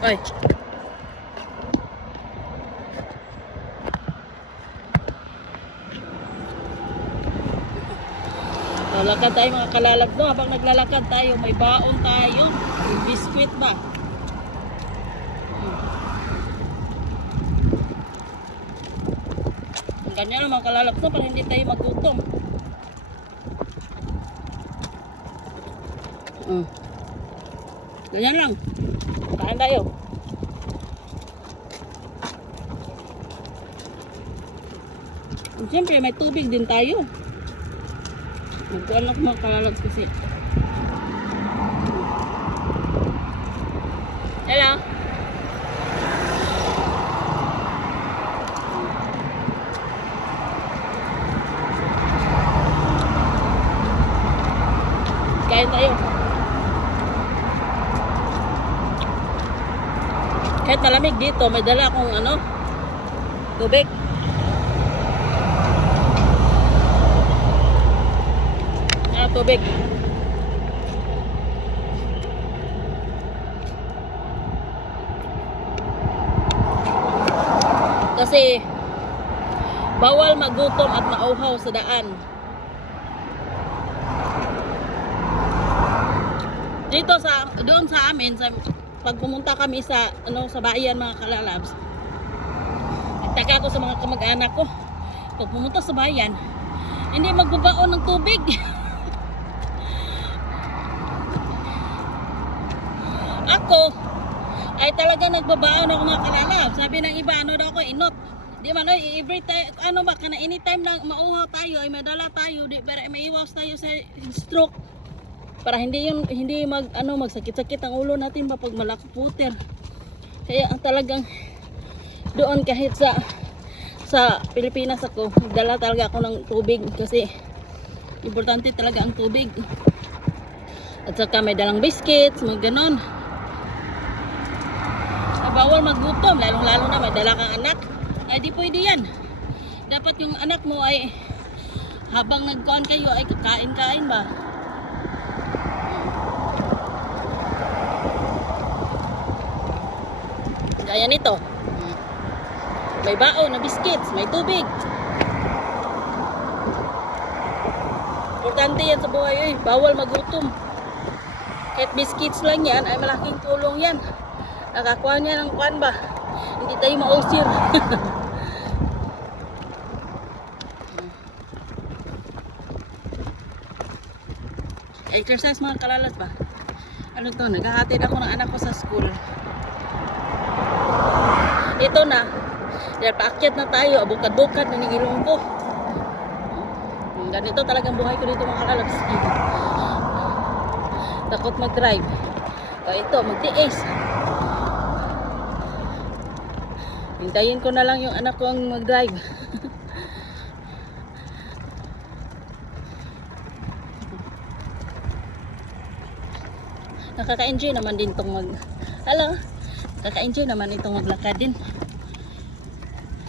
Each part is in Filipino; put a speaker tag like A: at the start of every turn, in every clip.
A: Ay. Lalakad tayo mga kalalab no. Habang naglalakad tayo, may baon tayo. May biskwit ba? Hmm. Ganyan lang mga kalalab no. Para hindi tayo magutom. Hmm. Ganyan lang. Kain tayo. Siyempre, may tubig din tayo. Nagkuhan lang mga kalalag kasi. Hello? Kain tayo. Kahit malamig dito, may dala akong ano, tubig. Ah, tubig. Kasi bawal magutom at mauhaw sa daan. Dito sa doon sa amin sa pag pumunta kami sa ano sa bayan mga kalalabs. Nagtaka ako sa mga kamag-anak ko. Pag pumunta sa bayan, hindi magbabaon ng tubig. ako ay talaga nagbabaon ako mga kalalab. Sabi ng iba, ano daw ako, inot. Di man, oy, every time, ano ba, kana anytime lang mauhaw tayo, ay madala tayo, di, pero may iwas tayo sa stroke. Para hindi yun, hindi mag, ano, magsakit-sakit ang ulo natin pa pag malakuputer. Kaya ang talagang doon kahit sa sa Pilipinas ako, nagdala talaga ako ng tubig kasi importante talaga ang tubig. At saka may dalang biscuits, mga ganon. Bawal magutom, lalong lalo na may dala kang anak. Ay di pwede yan. Dapat yung anak mo ay habang nagkuhan kayo ay kakain-kain ba? Gaya nito. May bao na biscuits, may tubig. Importante yan sa buhay eh. Bawal magutom. Kahit biscuits lang yan, ay malaking tulong yan. Nakakuha niya ng kwan ba? Hindi tayo mausir. Exercise mga kalalas ba? Ano to? Naghahatid ako ng anak ko sa school. Ito na. Dahil paakyat na tayo. Bukad-bukad na ng ilong ko. Ganito talagang buhay ko dito mga kalalabs. Takot mag-drive. O ito, magtiis. Hintayin ko na lang yung anak ko ang mag-drive. Nakaka-enjoy naman din tong mag... Hello? Nakaka-enjoy naman itong maglakad din.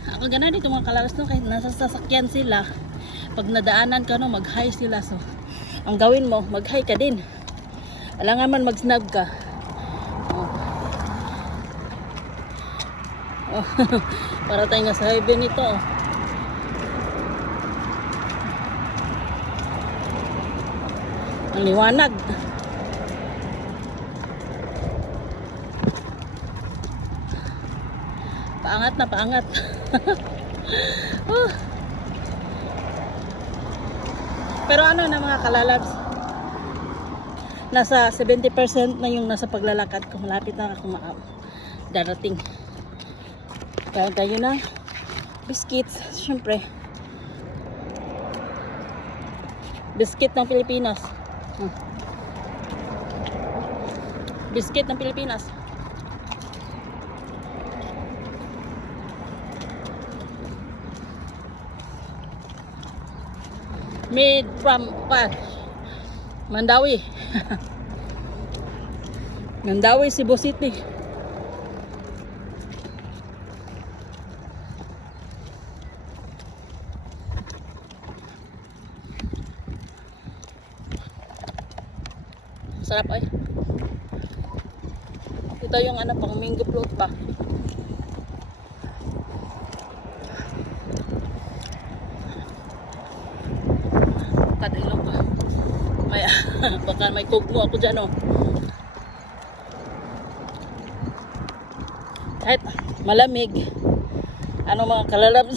A: Ako gana dito mga kalalas no, kahit nasa sasakyan sila, pag nadaanan ka no, mag-hi sila. So, ang gawin mo, mag-hi ka din. Alangan man mag-snap ka. Oh. Oh, para tayo nga sa highway nito. Oh. Ang liwanag. Paangat na, paangat. Oh. Pero ano na mga kalalabs, nasa 70% na yung nasa paglalakad ko. Malapit na ako ma darating. Kaya tayo na biscuits, syempre. Biscuit ng Pilipinas. Hmm. Biscuit ng Pilipinas. Made from pa, Mandawi. Mandawi, Cebu City. Sarap ay. Ito yung ano pang mango float ba? Kadilo pa. May baka may kugmo ako diyan oh. Kahit malamig. Ano mga kalalab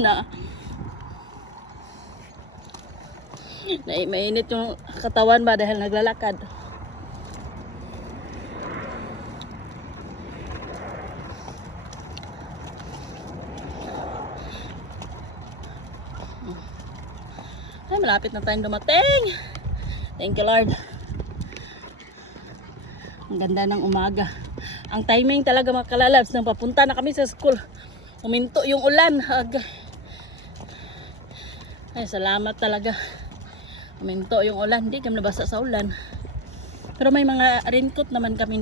A: na na mainit yung katawan ba dahil naglalakad. Ay, malapit na tayong dumating. Thank you, Lord. Ang ganda ng umaga. Ang timing talaga mga kalalabs, nang papunta na kami sa school. Uminto yung ulan. Ag Ay, salamat talaga. Uminto yung ulan. Hindi kami nabasa sa ulan. Pero may mga raincoat naman kami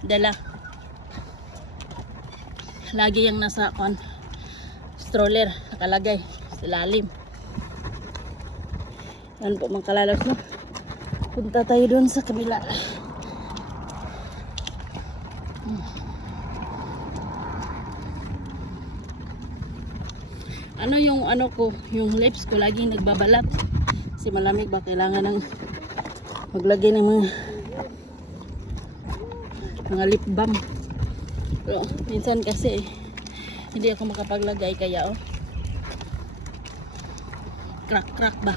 A: dala. Lagi yung nasa kon stroller nakalagay sa lalim. Yan po mga kalalabs mo. Punta tayo doon sa kabila. ano yung ano ko, yung lips ko lagi nagbabalat. Kasi malamig ba kailangan ng maglagay ng mga mga lip balm. Pero minsan kasi hindi ako makapaglagay kaya oh. Crack crack ba?